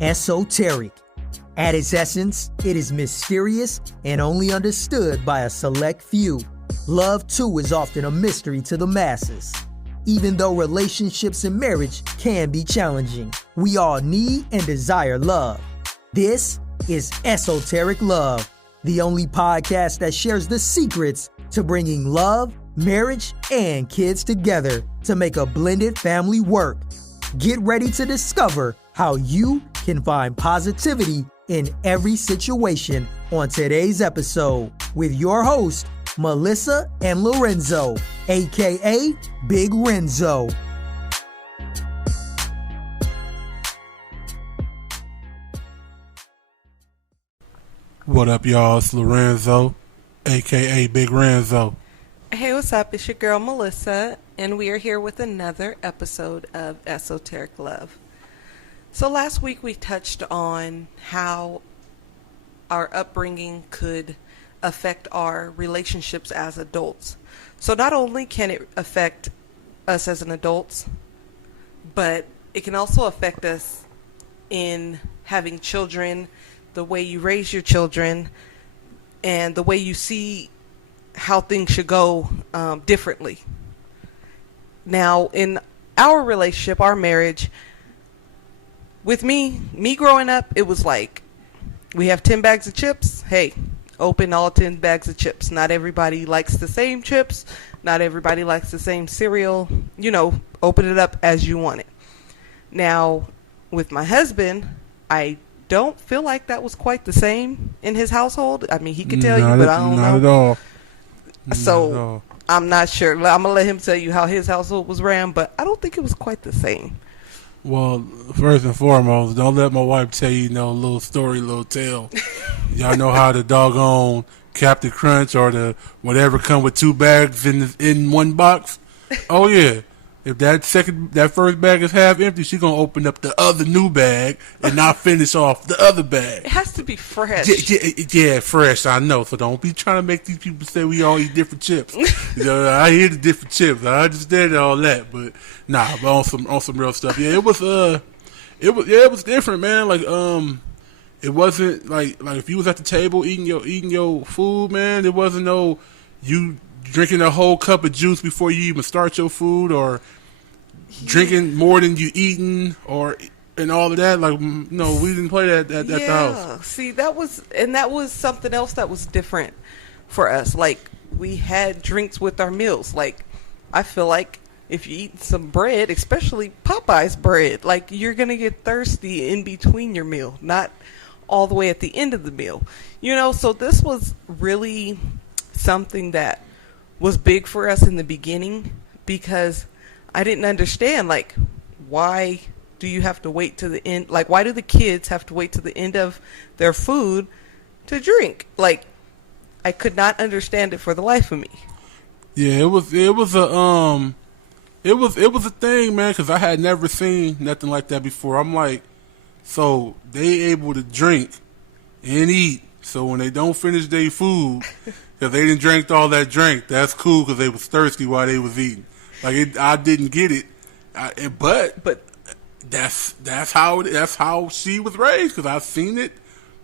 Esoteric. At its essence, it is mysterious and only understood by a select few. Love, too, is often a mystery to the masses. Even though relationships and marriage can be challenging, we all need and desire love. This is Esoteric Love, the only podcast that shares the secrets to bringing love, marriage, and kids together to make a blended family work. Get ready to discover how you can find positivity in every situation on today's episode with your host, Melissa and Lorenzo, aka Big Renzo. What up, y'all? It's Lorenzo, aka Big Renzo. Hey, what's up? It's your girl Melissa, and we are here with another episode of Esoteric Love. So last week we touched on how our upbringing could affect our relationships as adults. So not only can it affect us as an adults, but it can also affect us in having children, the way you raise your children, and the way you see how things should go differently. Now, in our relationship, our marriage, with me growing up, it was like, we have 10 bags of chips. Hey, open all 10 bags of chips. Not everybody likes the same chips. Not everybody likes the same cereal. You know, open it up as you want it. Now, with my husband, I don't feel like that was quite the same in his household. I mean, he could tell you, but I don't know. Not at all. So I'm not sure. I'm going to let him tell you how his household was ran, but I don't think it was quite the same. Well, first and foremost, don't let my wife tell you no little story, little tale. Y'all know how the doggone Captain Crunch or the whatever come with 2 bags in one box? Oh, yeah. If that first bag is half empty, she's going to open up the other new bag and not finish off the other bag. It has to be fresh. Yeah, fresh, I know. So don't be trying to make these people say we all eat different chips. You know, I hear the different chips. I understand all that, but nah, but on some real stuff. Yeah, it was different, man. Like, it wasn't like if you was at the table eating your food, man, there wasn't no you drinking a whole cup of juice before you even start your food, or drinking more than you eating, and all of that. Like, no, we didn't play that at the house. See, that was something else that was different for us. Like, we had drinks with our meals. Like, I feel like if you eat some bread, especially Popeye's bread, like, you're gonna get thirsty in between your meal, not all the way at the end of the meal. You know, so this was really something that was big for us in the beginning, because I didn't understand, like, why do you have to wait to the end? Like, why do the kids have to wait to the end of their food to drink? Like, I could not understand it for the life of me. Yeah, it was a thing, man, because I had never seen nothing like that before. I'm like, so they able to drink and eat, so when they don't finish their food, because they didn't drink all that drink, that's cool because they was thirsty while they was eating. Like, I didn't get it, but that's how she was raised, because I've seen it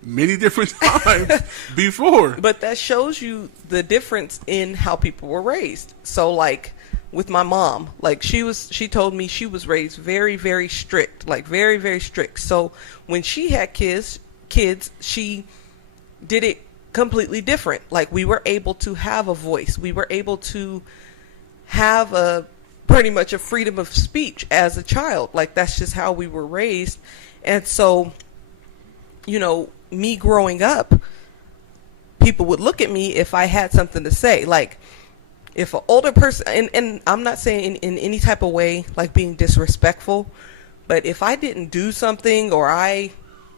many different times before. But that shows you the difference in how people were raised. So, like, with my mom, like, she told me she was raised very, very strict, like, very, very strict. So when she had kids, she did it completely different. Like, we were able to have a voice. We were able to have pretty much a freedom of speech as a child. Like, that's just how we were raised. And so, you know, me growing up, people would look at me if I had something to say. Like, if an older person, and I'm not saying in any type of way, like, being disrespectful, but if I didn't do something, or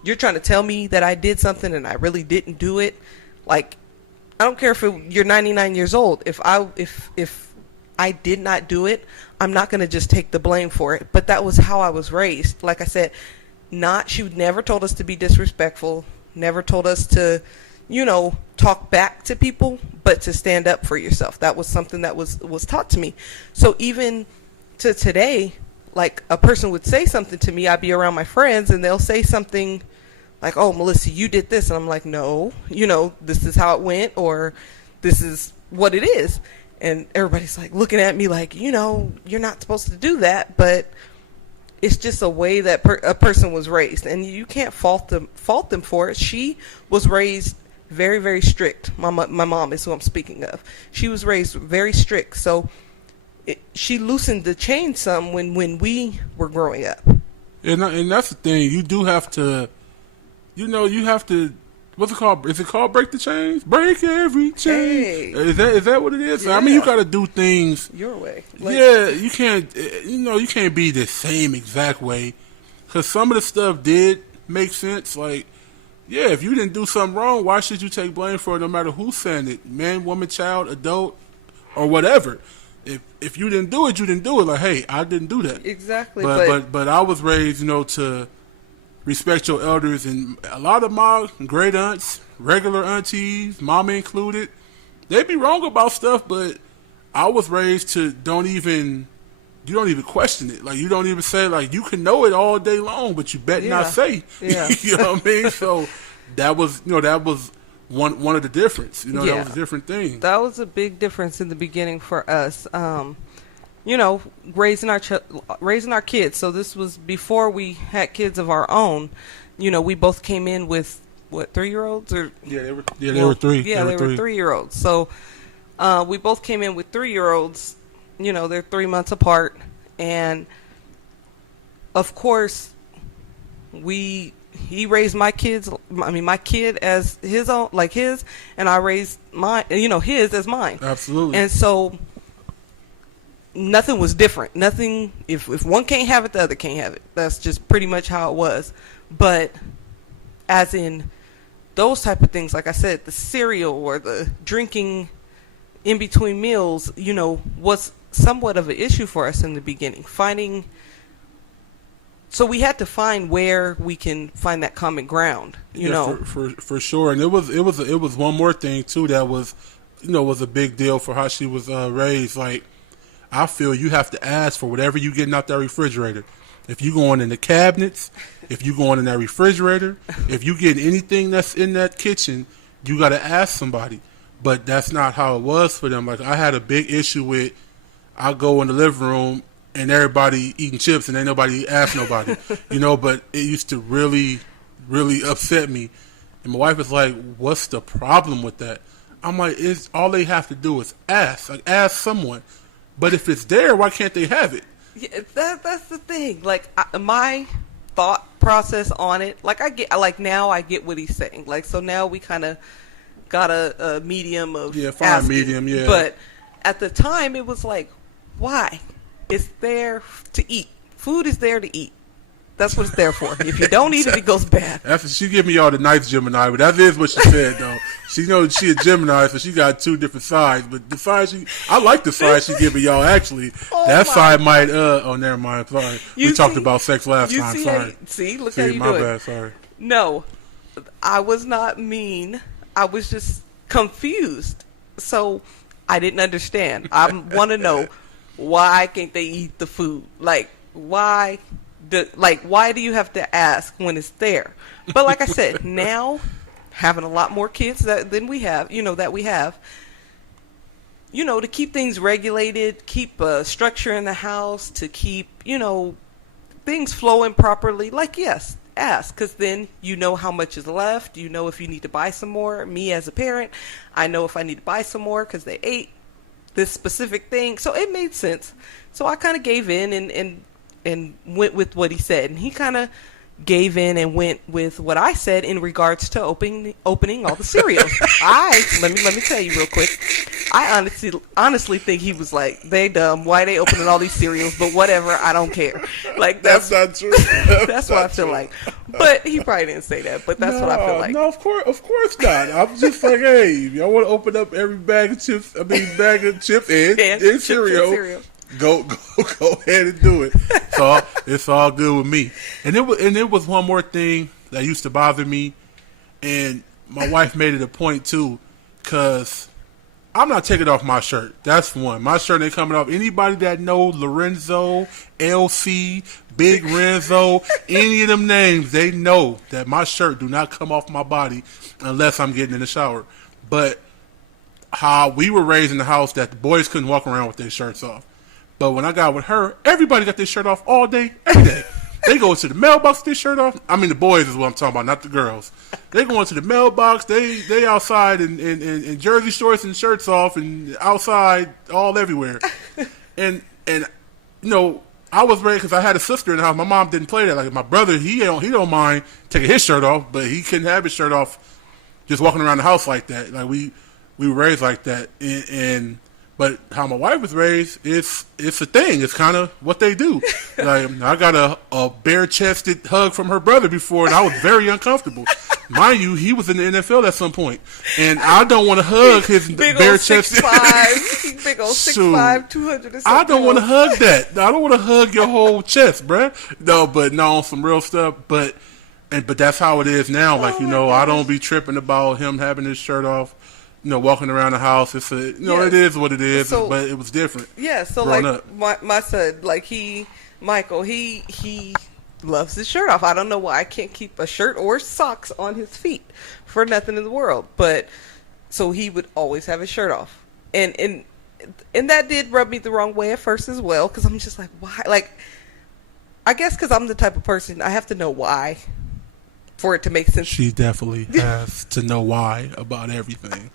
you're trying to tell me that I did something and I really didn't do it, like, I don't care if you're 99 years old. If I did not do it, I'm not going to just take the blame for it. But that was how I was raised. Like I said, she never told us to be disrespectful, never told us to, you know, talk back to people, but to stand up for yourself. That was something that was taught to me. So even to today, like a person would say something to me, I'd be around my friends and they'll say something like, oh, Melissa, you did this. And I'm like, no, this is how it went, or this is what it is. And everybody's like looking at me like, you're not supposed to do that. But it's just a way that a person was raised, and you can't fault them for it. She was raised very, very strict. My mom is who I'm speaking of. She was raised very strict. So she loosened the chain some when we were growing up. And that's the thing. You do have to, you have to. What's it called? Is it called break the chains? Break every chain. Hey. Is that what it is? Yeah. I mean, you got to do things Your way. Yeah, you can't. You can't be the same exact way, because some of the stuff did make sense. Like, yeah, if you didn't do something wrong, why should you take blame for it? No matter who's saying it, man, woman, child, adult, or whatever. If you didn't do it, you didn't do it. Like, hey, I didn't do that. Exactly. But I was raised, to respect your elders, and a lot of my great aunts, regular aunties, mama included, they be wrong about stuff, but I was raised to you don't even question it. Like, you don't even say, like, you can know it all day long, but you better not say. Yeah. You know what I mean? So that was one of the difference. That was a different thing. That was a big difference in the beginning for us. Raising our kids. So this was before we had kids of our own. We both came in with 3-year-olds, or they were three. Yeah, they were 3-year-olds. So we both came in with 3-year-olds. They're 3 months apart, and of course, he raised my kids. I mean, my kid as his own, like his, and I raised mine. His as mine. Absolutely. And so nothing was different. Nothing. If one can't have it, the other can't have it. That's just pretty much how it was. But as in those type of things, like I said, the cereal or the drinking in between meals, was somewhat of an issue for us in the beginning. So we had to find where we can find that common ground. For sure. And it was one more thing too that was a big deal for how she was raised. Like, I feel you have to ask for whatever you getting out that refrigerator. If you going in the cabinets, if you going in that refrigerator, if you get anything that's in that kitchen, you got to ask somebody. But that's not how it was for them. Like, I had a big issue with, I go in the living room and everybody eating chips and ain't nobody ask nobody, but it used to really, really upset me. And my wife was like, what's the problem with that? I'm like, all they have to do is ask. Like, ask someone. But if it's there, why can't they have it? Yeah, that's the thing. Like, my thought process on it, like, I get what he's saying. Like, so now we kind of got a medium of fine medium, yeah. But at the time, it was like, why? It's there to eat. Food is there to eat. That's what it's there for. If you don't eat it, it goes bad. She give me all the nice Gemini, but that is what she said, though. She knows she a Gemini, so she got 2 different sides. But the side I like the side she giving y'all, actually. That side might, never mind, sorry. We talked about sex last time, sorry. Look how you my do it. bad, sorry. No, I was not mean. I was just confused. So I didn't understand. I want to know, why can't they eat the food? Like, why do you have to ask when it's there? But like I said, now having a lot more kids than we have, to keep things regulated, keep structure in the house, to keep, things flowing properly. Like, yes, ask, because then you know how much is left. You know if you need to buy some more. Me as a parent, I know if I need to buy some more because they ate this specific thing. So it made sense. So I kind of gave in and went with what he said. And he kind of gave in and went with what I said in regards to opening all the cereals. Let me tell you real quick. I honestly think he was like, they dumb. Why they opening all these cereals? But whatever, I don't care. Like, that's not true. That's what I feel like. But he probably didn't say that. But that's what I feel like. No, of course not. I'm just like, hey, if y'all want to open up every bag of chips and cereal. Go ahead and do it. So it's all good with me. And it was one more thing that used to bother me, and my wife made it a point too, because I'm not taking off my shirt. That's one. My shirt ain't coming off. Anybody that knows Lorenzo, LC, Big Renzo, any of them names, they know that my shirt do not come off my body unless I'm getting in the shower. But how we were raised in the house that the boys couldn't walk around with their shirts off. But when I got with her, everybody got their shirt off all day, every day. They go to the mailbox with their shirt off. I mean, the boys is what I'm talking about, not the girls. They go into the mailbox. They outside in jersey shorts and shirts off and outside all everywhere. And you know, I was raised because I had a sister in the house. My mom didn't play that. Like my brother, he don't mind taking his shirt off, but he couldn't have his shirt off just walking around the house like that. Like we were raised like that. But how my wife was raised, it's a thing. It's kind of what they do. Like I got a bare-chested hug from her brother before, and I was very uncomfortable. Mind you, he was in the NFL at some point, and I don't want to hug his bare-chested. Big old 6'5", 200 and I don't want to hug that. I don't want to hug your whole chest, bruh. No, on some real stuff. But that's how it is now. Like I don't be tripping about him having his shirt off. Walking around the house, it's it is what it is, but it was different. Yeah, so like my son, like Michael, he loves his shirt off. I don't know why I can't keep a shirt or socks on his feet for nothing in the world. But so he would always have his shirt off, and that did rub me the wrong way at first as well, because I'm just like, why? Like, I guess because I'm the type of person I have to know why for it to make sense. She definitely has to know why about everything.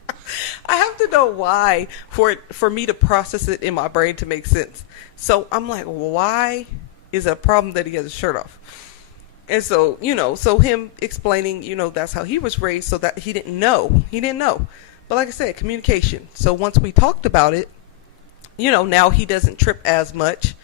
I have to know why for me to process it in my brain to make sense. So I'm like, why is it a problem that he has his shirt off? And so, so him explaining, that's how he was raised, so that he didn't know. But like I said, communication. So once we talked about it, now he doesn't trip as much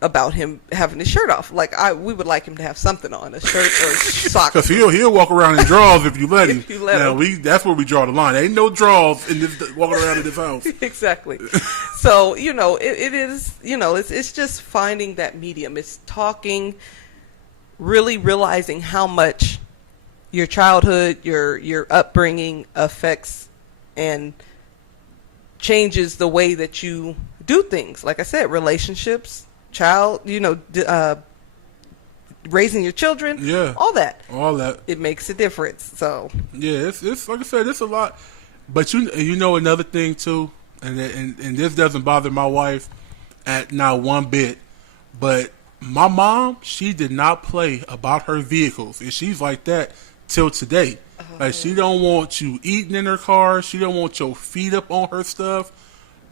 about him having his shirt off. Like we would like him to have something on, a shirt or socks. Because he'll walk around in drawers if you let him. If you let him. That's where we draw the line. Ain't no drawers in this walking around in this house. Exactly. So it is. It's just finding that medium. It's talking, really realizing how much your childhood, your upbringing affects and changes the way that you do things. Like I said, relationships. Raising your children, all that, it makes a difference. So it's like I said, it's a lot. But another thing too, and this doesn't bother my wife at not one bit. But my mom, she did not play about her vehicles, and she's like that till today. Like she don't want you eating in her car. She don't want your feet up on her stuff.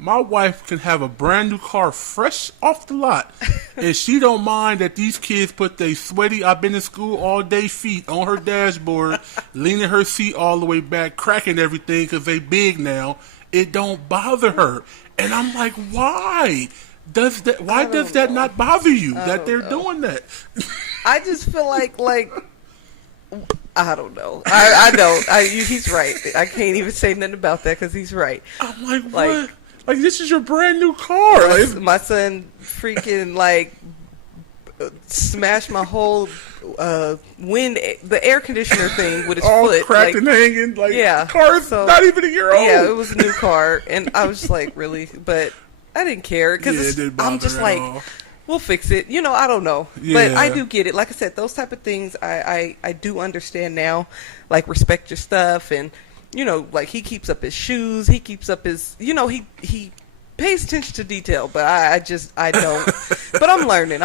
My wife can have a brand new car fresh off the lot, and she don't mind that these kids put their sweaty, I've been in school all day feet on her dashboard, leaning her seat all the way back, cracking everything because they big now. It don't bother her. And I'm like, why? Does that not bother you that they're doing that? I just feel like I don't know. I don't. He's right. I can't even say nothing about that because he's right. I'm like, what? Like, this is your brand new car. My son freaking smashed my whole the air conditioner thing with his all foot. Cracked and hanging. The car's not even a year old. Yeah, it was a new car. And I was like, really? But I didn't care because I'm just like, we'll fix it. I don't know. Yeah. But I do get it. Like I said, those type of things I do understand now. Like, respect your stuff, and like he keeps up his shoes, he keeps up his, he pays attention to detail, but I don't. But I'm learning,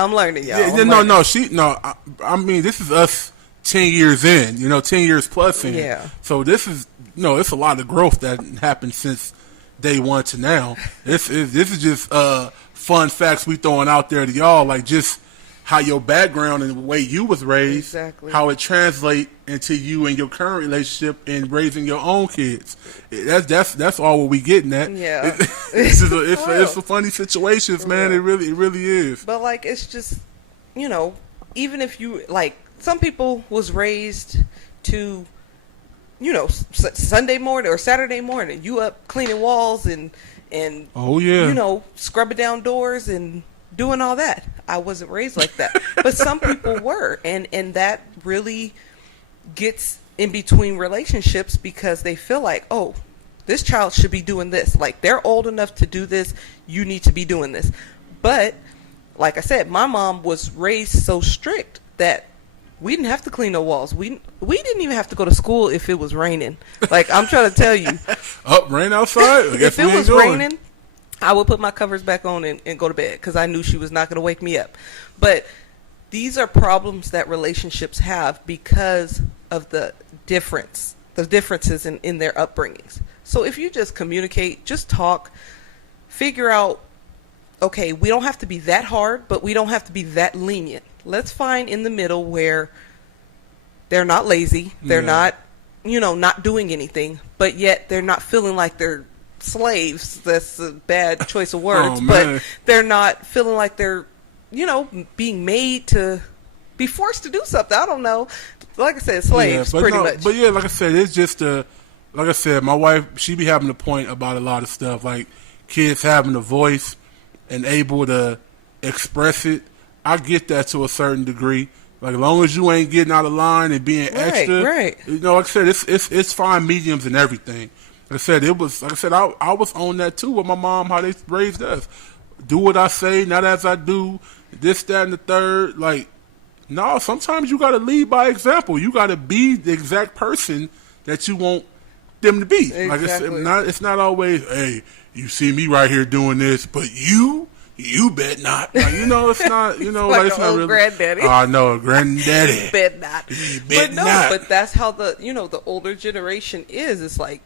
y'all. I mean, this is us 10 years in, 10 years plus in. Yeah. So this is, it's a lot of growth that happened since day one to now. This is just fun facts we throwing out there to y'all, like just how your background and the way you was raised, exactly. How it translate into you and your current relationship and raising your own kids. That's all what we getting at. Yeah, it's a funny situations, man. It really is. But like, it's just even if you like, some people was raised to, Sunday morning or Saturday morning, you up cleaning walls and oh yeah, scrubbing down doors and doing all that. I wasn't raised like that, but some people were, and that really gets in between relationships because they feel like, oh, this child should be doing this. Like, they're old enough to do this. You need to be doing this. But like I said, my mom was raised so strict that we didn't have to clean no walls. We didn't even have to go to school if it was raining. Like, I'm trying to tell you. Rain outside? I guess if it was raining, I would put my covers back on and go to bed because I knew she was not going to wake me up. But these are problems that relationships have because of the differences in their upbringings. So if you just communicate, just talk, figure out, okay, we don't have to be that hard, but we don't have to be that lenient. Let's find in the middle where they're not lazy, they're not, not doing anything, but yet they're not feeling like they're slaves. That's a bad choice of words, but they're not feeling like they're, being made to be forced to do something. I don't know. Like I said, slaves, pretty much. But yeah, like I said, it's just like I said, my wife, she be having a point about a lot of stuff, like kids having a voice and able to express it. I get that to a certain degree. Like, as long as you ain't getting out of line and being extra, right. Like I said, it's fine mediums and everything. Like I said, I was on that too with my mom, how they raised us. Do what I say, not as I do. This, that, and the third. Like, no, sometimes you got to lead by example. You got to be the exact person that you want them to be. Exactly. Like, it's not always, hey, you see me right here doing this, but you bet not. Like, it's not, like it's not really. Granddaddy. Oh, no, granddaddy. Bet not. Bet not. But that's how the older generation is. It's like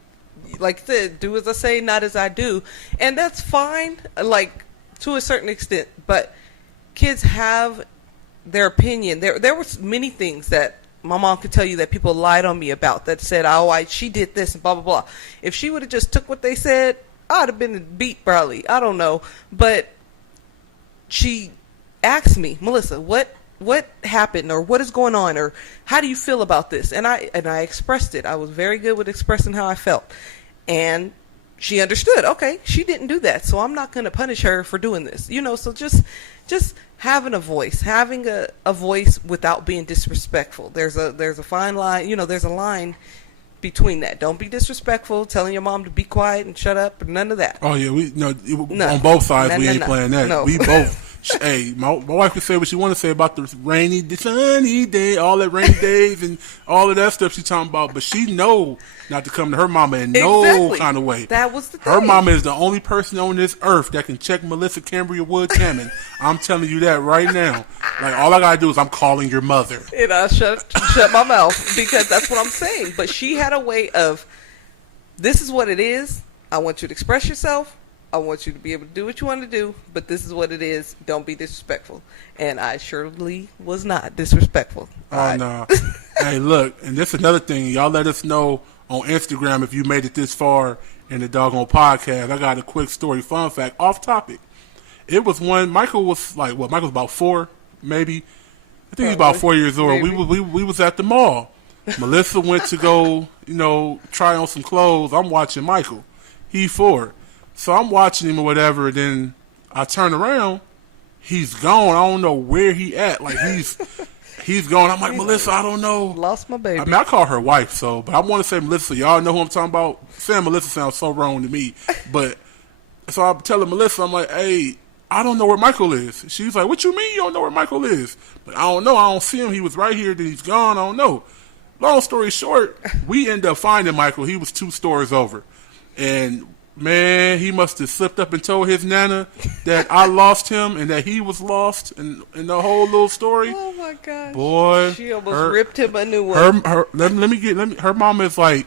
I said, do as I say, not as I do. And that's fine, like, to a certain extent. But kids have their opinion. There were many things that my mom could tell you that people lied on me about, that said, she did this and blah, blah, blah. If she would have just took what they said, I'd have been beat probably. I don't know. But she asked me, Melissa, what happened, or what is going on, or how do you feel about this? And I expressed it. I was very good with expressing how I felt. And she understood. Okay, she didn't do that, so I'm not going to punish her for doing this. So just having a voice, having a voice without being disrespectful. There's a fine line. There's a line between that. Don't be disrespectful, telling your mom to be quiet and shut up, and none of that. Oh yeah, on both sides we ain't playing that. No. We both. Hey, my wife can say what she want to say about the sunny day, all that rainy days and all of that stuff she's talking about, but she know not to come to her mama in no kind of way. That was the thing. Her mama is the only person on this earth that can check Melissa Cambria Wood Cameron. I'm telling you that right now. Like, all I gotta do is I'm calling your mother. And I shut my mouth, because that's what I'm saying. But she had a way of, this is what it is. I want you to express yourself. I want you to be able to do what you want to do, but this is what it is. Don't be disrespectful. And I surely was not disrespectful. Oh, no. Hey, look, and this is another thing. Y'all let us know on Instagram if you made it this far in the doggone podcast. I got a quick story, fun fact, off topic. It was when Michael was like, Michael was about 4, maybe. I think he was about 4 years old. We was at the mall. Melissa went to go, try on some clothes. I'm watching Michael. He 4. So I'm watching him or whatever, and then I turn around. He's gone. I don't know where he at. Like, he's gone. I'm like, Melissa, I don't know. Lost my baby. I mean, I call her wife, but I want to say Melissa. Y'all know who I'm talking about? Saying Melissa sounds so wrong to me. But, so I'm telling Melissa, I'm like, hey, I don't know where Michael is. She's like, what you mean you don't know where Michael is? But I don't know. I don't see him. He was right here, then he's gone. I don't know. Long story short, we end up finding Michael. He was 2 stores over. And man, he must have slipped up and told his nana that I lost him and that he was lost, and the whole little story. Oh my gosh, boy! She almost ripped him a new one. Her mama is like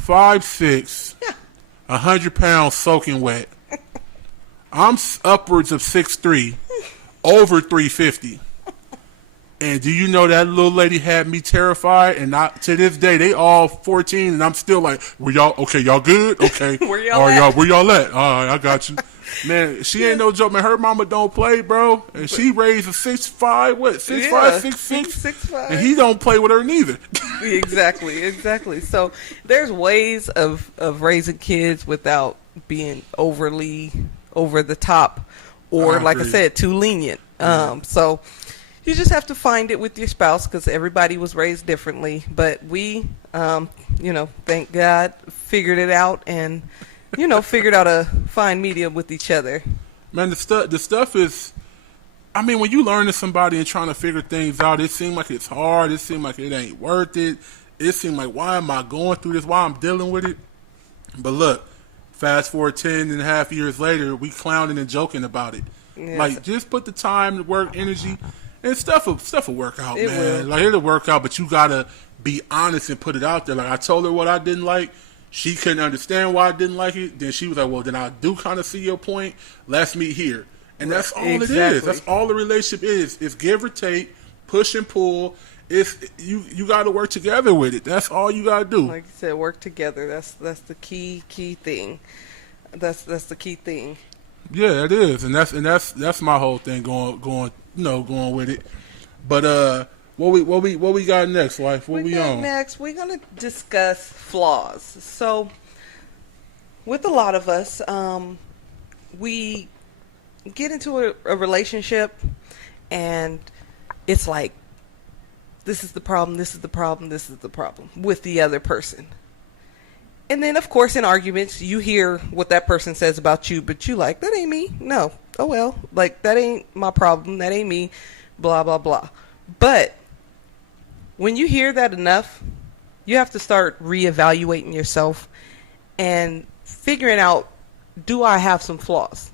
5'6", 100 pounds soaking wet. I'm upwards of 6'3", over 350. And do you know that little lady had me terrified? And to this day, they all 14, and I'm still like, were y'all okay? Y'all good? Okay. Where y'all at? Where y'all at? All right, I got you. Man, she ain't no joke, man. Her mama don't play, bro. And she raised a 6'5", 6'5", 6'6", and he don't play with her neither. Exactly. So there's ways of raising kids without being overly over the top, or like I said, too lenient. So you just have to find it with your spouse, because everybody was raised differently. But we, thank God, figured it out and, figured out a fine medium with each other. Man, the stuff is, I mean, when you learn to somebody and trying to figure things out, it seems like it's hard. It seems like it ain't worth it. It seems like, why am I going through this? Why I'm dealing with it? But look, fast forward 10 and a half years later, we clowning and joking about it. Yes. Like, just put the time, the work, energy, and stuff will work out, man. Will. Like, it'll work out, but you got to be honest and put it out there. Like, I told her what I didn't like. She couldn't understand why I didn't like it. Then she was like, well, then I do kind of see your point. Let's meet here. And that's all it is. That's all the relationship is. It's give or take, push and pull. If you got to work together with it. That's all you got to do. Like you said, work together. That's the key thing. That's the key thing. Yeah, it is, and that's my whole thing going with it. But what we got next, wife? What we on? Next, we're gonna discuss flaws. So, with a lot of us, we get into a relationship, and it's like, this is the problem, this is the problem, this is the problem with the other person. And then, of course, in arguments, you hear what that person says about you, but you like, that ain't me. No. Oh, well. Like, that ain't my problem. That ain't me. Blah, blah, blah. But when you hear that enough, you have to start reevaluating yourself and figuring out, do I have some flaws?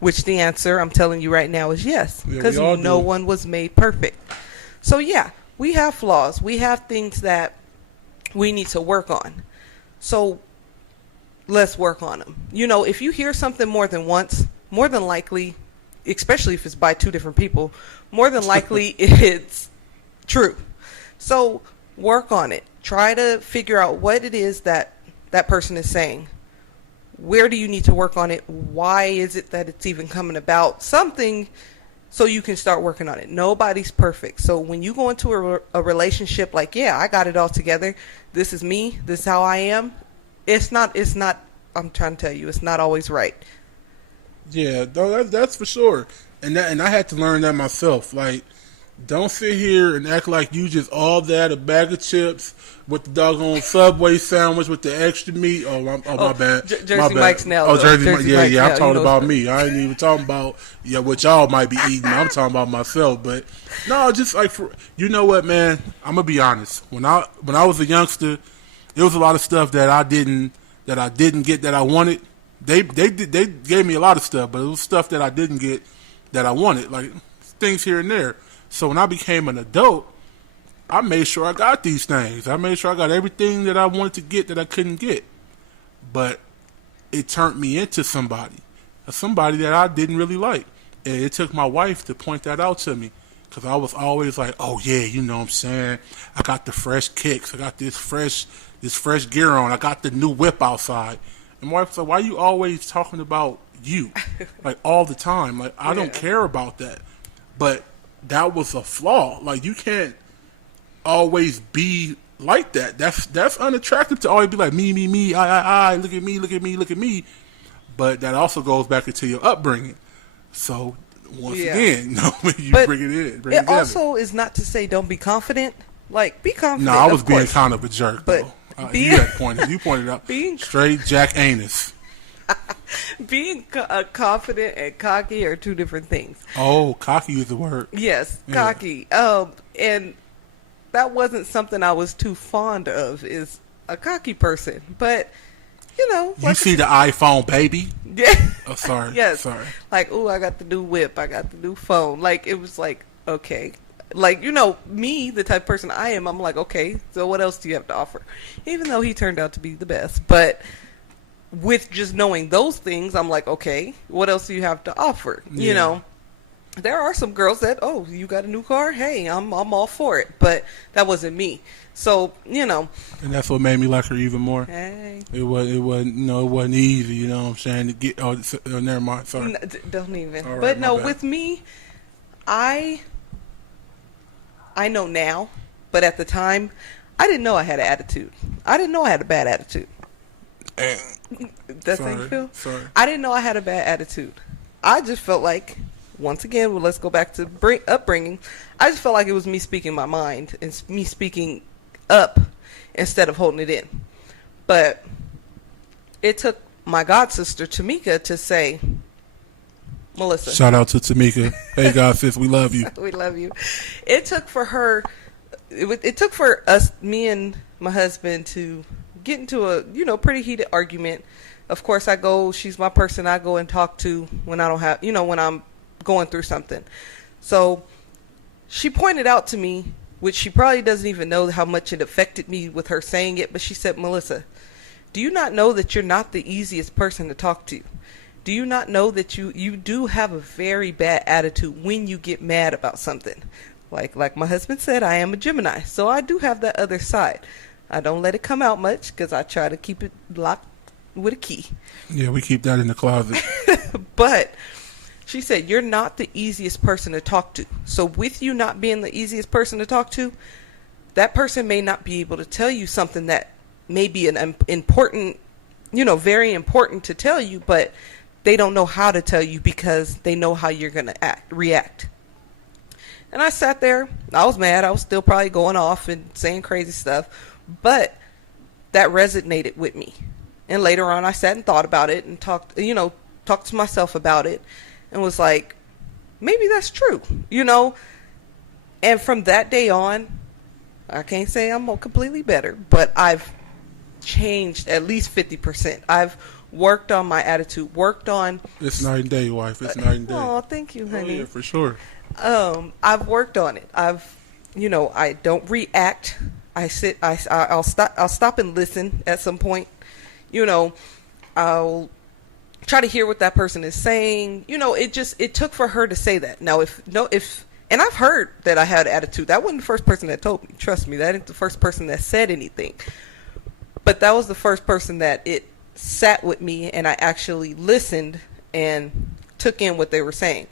Which the answer, I'm telling you right now, is yes. Because no one was made perfect. So, yeah, we have flaws. We have things that we need to work on. So let's work on them. If you hear something more than once, more than likely, especially if it's by two different people, more than likely it's true. So work on it. Try to figure out what it is that person is saying. Where do you need to work on it? Why is it that it's even coming about? Something so you can start working on it. Nobody's perfect. So when you go into a relationship like, yeah, I got it all together. This is me. This is how I am. It's not, I'm trying to tell you, it's not always right. Yeah, that's for sure. And I had to learn that myself. Like, don't sit here and act like you just all that, a bag of chips with the doggone Subway sandwich with the extra meat. My bad. Jersey my bad. Mike's now. Oh, Jersey Mike's. Yeah. I'm talking about that. me. I ain't even talking about what y'all might be eating. I'm talking about myself. But no, just like you know what, man. I'm gonna be honest. When I was a youngster, there was a lot of stuff that I didn't get that I wanted. They gave me a lot of stuff, but it was stuff that I didn't get that I wanted, like things here and there. So when I became an adult, I made sure I got these things. I made sure I got everything that I wanted to get that I couldn't get. But it turned me into somebody that I didn't really like. And it took my wife to point that out to me. Because I was always like, oh, yeah, you know what I'm saying? I got the fresh kicks. I got this fresh gear on. I got the new whip outside. And my wife was like, why are you always talking about you? Like, all the time. Like, I don't care about that. But that was a flaw. Like, you can't always be like that. That's unattractive to always be like, me, I, look at me. But that also goes back into your upbringing. So, once again, you bring it in. Bring it together. Also is not to say don't be confident. Like, be confident. No, I was being kind of a jerk, but though. You pointed out. Straight Jack Anus. Being confident and cocky are two different things. Oh, cocky is the word. Yes, cocky. And that wasn't something I was too fond of, is a cocky person. But, you see the iPhone, baby? Yeah. Oh, sorry. Yes. Sorry. Like, I got the new whip. I got the new phone. Like, it was like, okay. Like, me, the type of person I am, I'm like, okay, so what else do you have to offer? Even though he turned out to be the best. But with just knowing those things, I'm like, okay, what else do you have to offer? Yeah. There are some girls that, you got a new car? Hey, I'm all for it. But that wasn't me. So, And that's what made me like her even more. Hey. It wasn't easy, you know what I'm saying, to get, never mind, sorry. Don't even. Right, but no, bad. with me, I know now, but at the time, I didn't know I had an attitude. I didn't know I had a bad attitude. That's how you feel? Sorry. I didn't know I had a bad attitude. I just felt like, once again, let's go back to upbringing. I just felt like it was me speaking my mind and me speaking up instead of holding it in. But it took my god sister Tamika to say, Melissa. Shout out to Tamika. Hey, God, sis, we love you. We love you. It took for her, it took for us, me and my husband, to get into a, pretty heated argument. Of course, she's my person I go and talk to when I don't have, when I'm going through something. So she pointed out to me, which she probably doesn't even know how much it affected me with her saying it, but she said, Melissa, do you not know that you're not the easiest person to talk to? Do you not know that you do have a very bad attitude when you get mad about something? Like my husband said, I am a Gemini, so I do have that other side. I don't let it come out much because I try to keep it locked with a key. Yeah, we keep that in the closet. But she said, you're not the easiest person to talk to. So with you not being the easiest person to talk to, that person may not be able to tell you something that may be an important, very important to tell you, but they don't know how to tell you because they know how you're going to react. And I sat there. I was mad. I was still probably going off and saying crazy stuff. But that resonated with me. And later on, I sat and thought about it and talked to myself about it and was like, maybe that's true, And from that day on, I can't say I'm completely better, but I've changed at least 50%. I've worked on my attitude, worked on... It's night and day, wife. It's night and day. Oh, thank you, honey. Oh, yeah, for sure. I've worked on it. I don't react. I'll stop and listen at some point. I'll try to hear what that person is saying. It took for her to say that. Now, and I've heard that I had attitude. That wasn't the first person that told me. Trust me, that ain't the first person that said anything. But that was the first person that it sat with me and I actually listened and took in what they were saying.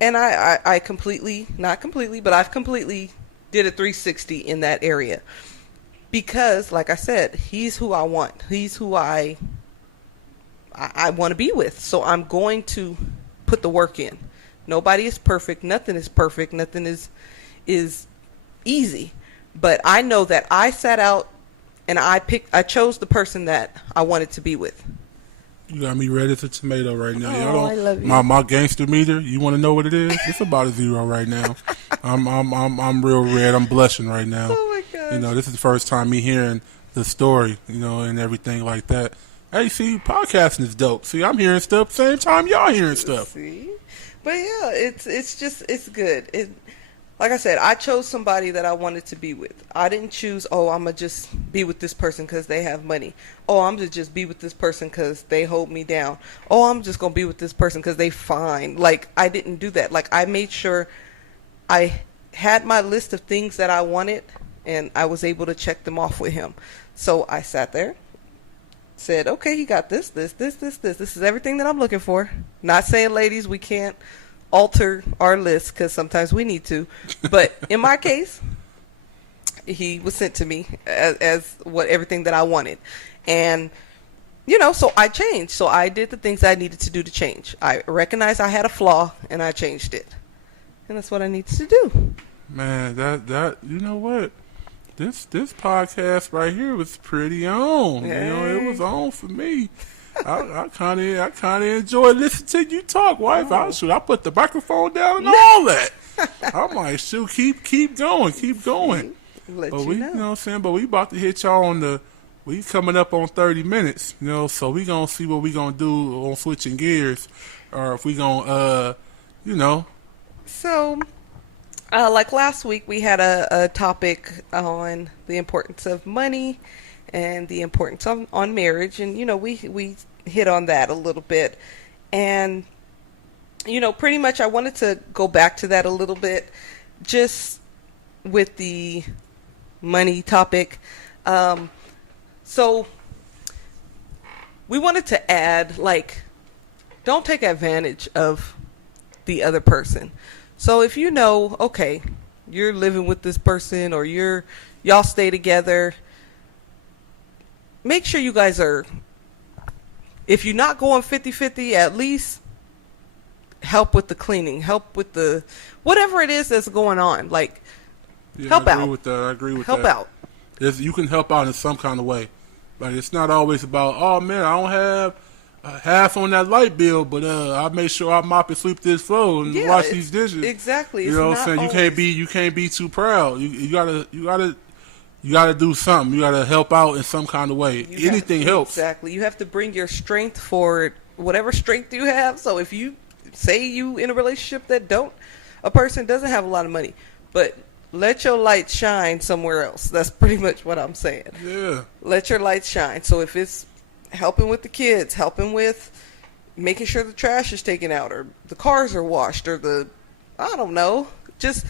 And I completely, not completely, but I've completely did a 360 in that area. Because, like I said, he's who I want. He's who I want to be with. So I'm going to put the work in. Nobody is perfect. Nothing is perfect. Nothing is easy. But I know that I sat out and I chose the person that I wanted to be with. You got me red as a tomato right now. Oh, I love you. My gangster meter. You want to know what it is? It's about a 0 right now. I'm real red. I'm blushing right now. Oh my gosh. This is the first time me hearing the story. And everything like that. Hey, see, podcasting is dope. See, I'm hearing stuff same time y'all hearing stuff. See, but yeah, it's good. Like I said, I chose somebody that I wanted to be with. I didn't choose, I'm going to just be with this person because they have money. I'm going to just be with this person because they hold me down. I'm just going to be with this person because they fine. Like, I didn't do that. Like, I made sure I had my list of things that I wanted, and I was able to check them off with him. So I sat there, said, okay, you got this. This is everything that I'm looking for. Not saying, ladies, we can't alter our list because sometimes we need to, but in my case he was sent to me as everything that I wanted, and so I changed. So I did the things I needed to do to change. I recognized I had a flaw and I changed it, and that's what I needed to do. Man, that you know what, this podcast right here was pretty on. Hey. It was on for me. I kind of enjoy listening to you talk, wife. I put the microphone down and all that. I'm like, shoot, keep going. Let But you know. You know what I'm saying? But we about to hit y'all we coming up on 30 minutes, so we gonna see what we gonna do on switching gears, or if we gonna, So, like last week, we had a topic on the importance of money and the importance on marriage, and we hit on that a little bit, and pretty much I wanted to go back to that a little bit, just with the money topic. So we wanted to add, like, don't take advantage of the other person. So if okay, you're living with this person, or y'all stay together, make sure you guys are, if you're not going 50-50, at least help with the cleaning, help with the whatever it is that's going on. Like, help out. I agree with that. Help out. You can help out in some kind of way. Like, it's not always about, oh man, I don't have half on that light bill, but I make sure I mop and sweep this floor and wash these dishes. Exactly. You know what I'm saying? You can't be too proud. You gotta do something. You gotta help out in some kind of way. Anything helps. Exactly. You have to bring your strength forward, whatever strength you have. So if you say you in a relationship that a person doesn't have a lot of money, but let your light shine somewhere else. That's pretty much what I'm saying. Yeah. Let your light shine. So if it's helping with the kids, helping with making sure the trash is taken out, or the cars are washed, or I don't know, just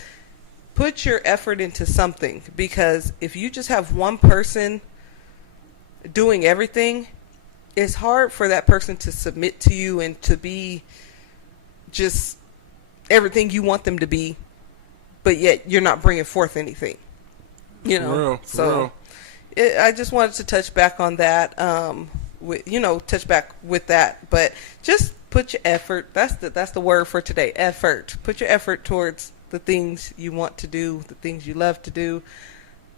put your effort into something. Because if you just have one person doing everything, it's hard for that person to submit to you and to be just everything you want them to be, but yet you're not bringing forth anything. For real. I just wanted to touch back on that, touch back with that. But just put your effort. That's the word for today. Effort. Put your effort towards the things you want to do, the things you love to do,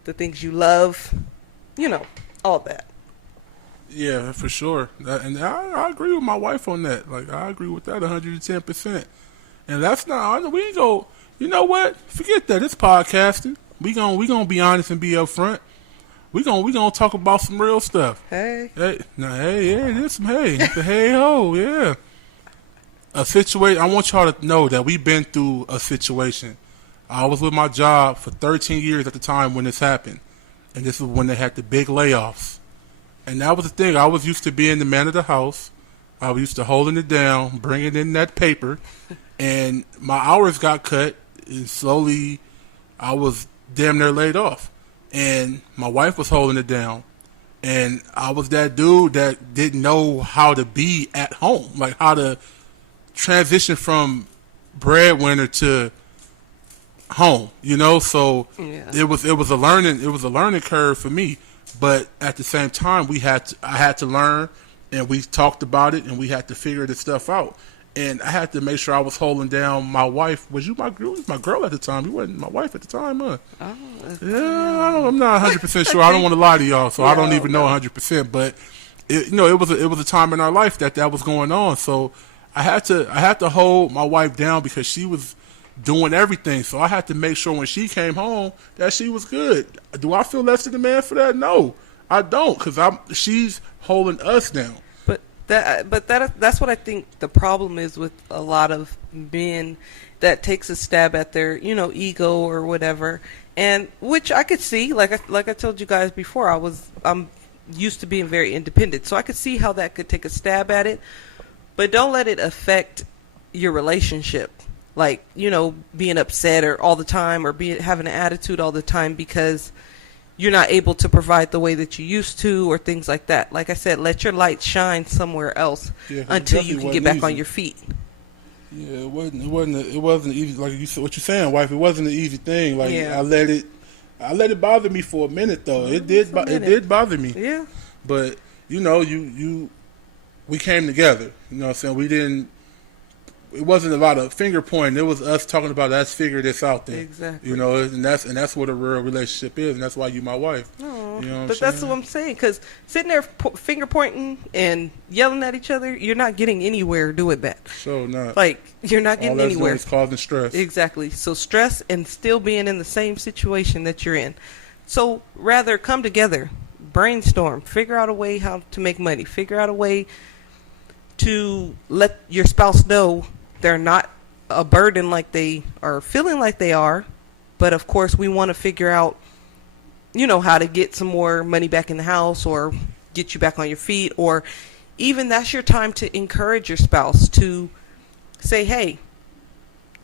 the things you love. All that. Yeah, for sure. And I agree with my wife on that. Like, I agree with that 110%. And that's not. We ain't go. You know what? Forget that. It's podcasting. We gonna be honest and be upfront. We gonna talk about some real stuff. Hey, there's some hey. It's a hey ho, yeah. A situation. I want y'all to know that we've been through a situation. I was with my job for 13 years at the time when this happened, and this was when they had the big layoffs. And that was the thing. I was used to being the man of the house. I was used to holding it down, bringing in that paper, and my hours got cut. And slowly, I was damn near laid off. And my wife was holding it down. And I was that dude that didn't know how to be at home, like how to transition from breadwinner to home, So it was a learning curve for me. But at the same time, I had to learn, and we talked about it, and we had to figure this stuff out. And I had to make sure I was holding down my wife. Was you my girl? You was my girl at the time. You wasn't my wife at the time, huh? Oh, yeah, I'm not 100% sure. I don't want to lie to y'all, so I don't even know 100%. But it was a time in our life that was going on. So I had to hold my wife down because she was doing everything. So I had to make sure when she came home that she was good. Do I feel less than a man for that? No, I don't, because she's holding us down. That's what I think the problem is with a lot of men that takes a stab at their ego or whatever, and which I could see. Like I told you guys before, I'm used to being very independent, so I could see how that could take a stab at it. But don't let it affect your relationship, like being upset or all the time, or having an attitude all the time because you're not able to provide the way that you used to, or things like that. Like I said, let your light shine somewhere else until you can get back on your feet. Yeah, it wasn't easy. Like you said, what you're saying, wife, it wasn't an easy thing. Like I let it bother me for a minute though. It did bother me. Yeah. But we came together. You know what I'm saying? It wasn't a lot of finger pointing. It was us talking about, let's figure this out then. Exactly. And that's what a real relationship is, and that's why you my wife. But that's what I'm saying, because sitting there finger pointing and yelling at each other, you're not getting anywhere doing that. So not. Like, you're not getting anywhere. It's causing stress. Exactly. So stress and still being in the same situation that you're in. So rather come together, brainstorm, figure out a way how to make money, figure out a way to let your spouse know they're not a burden like they are feeling like they are. But of course, we want to figure out, how to get some more money back in the house, or get you back on your feet, or even that's your time to encourage your spouse to say, hey,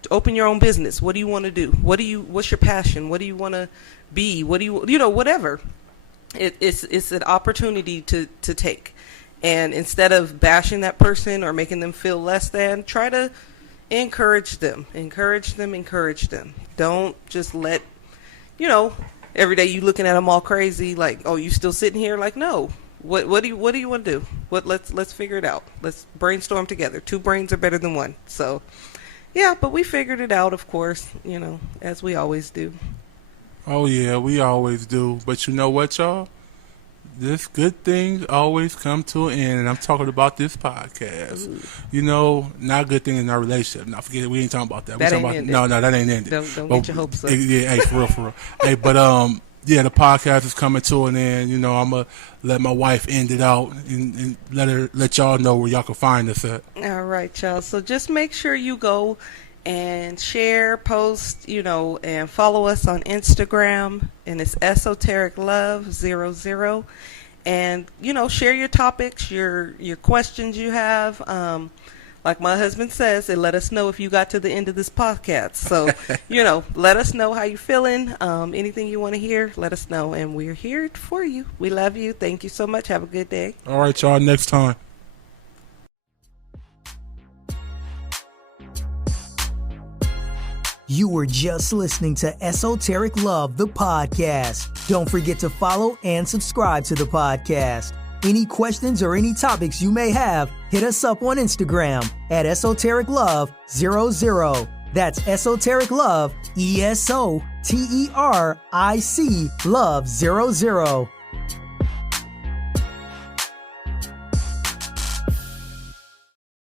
to open your own business. What do you want to do? What's your passion? What do you want to be? What do you, whatever. It's an opportunity to take. And instead of bashing that person or making them feel less than, try to encourage them. Don't just let, every day you looking at them all crazy, like, oh, you still sitting here? Like, no. What do you want to do? Let's figure it out. Let's brainstorm together. 2 brains are better than 1. So, yeah, but we figured it out, of course, as we always do. Oh yeah, we always do. But you know what, y'all? this good things always come to an end, and I'm talking about this podcast. Ooh. You know, not good thing in our relationship. Now, forget it. We ain't talking about that. That We ain't talking about ended. no, that ain't ended. Don't get your hopes up. Yeah, hey, for real, for real. Hey, but yeah, the podcast is coming to an end. You know, I'm gonna let my wife end it out and let y'all know where y'all can find us at. All right, y'all. So just make sure you go and share, post, and follow us on Instagram, and it's Esoteric Love 00. And share your topics, your questions you have. Like my husband says, and let us know if you got to the end of this podcast. So, let us know how you're feeling. Anything you want to hear, let us know. And we're here for you. We love you. Thank you so much. Have a good day. All right, y'all. Next time. You were just listening to Esoteric Love, the podcast. Don't forget to follow and subscribe to the podcast. Any questions or any topics you may have, hit us up on Instagram at Esoteric Love 00. That's Esoteric Love, ESOTERIC Love 00.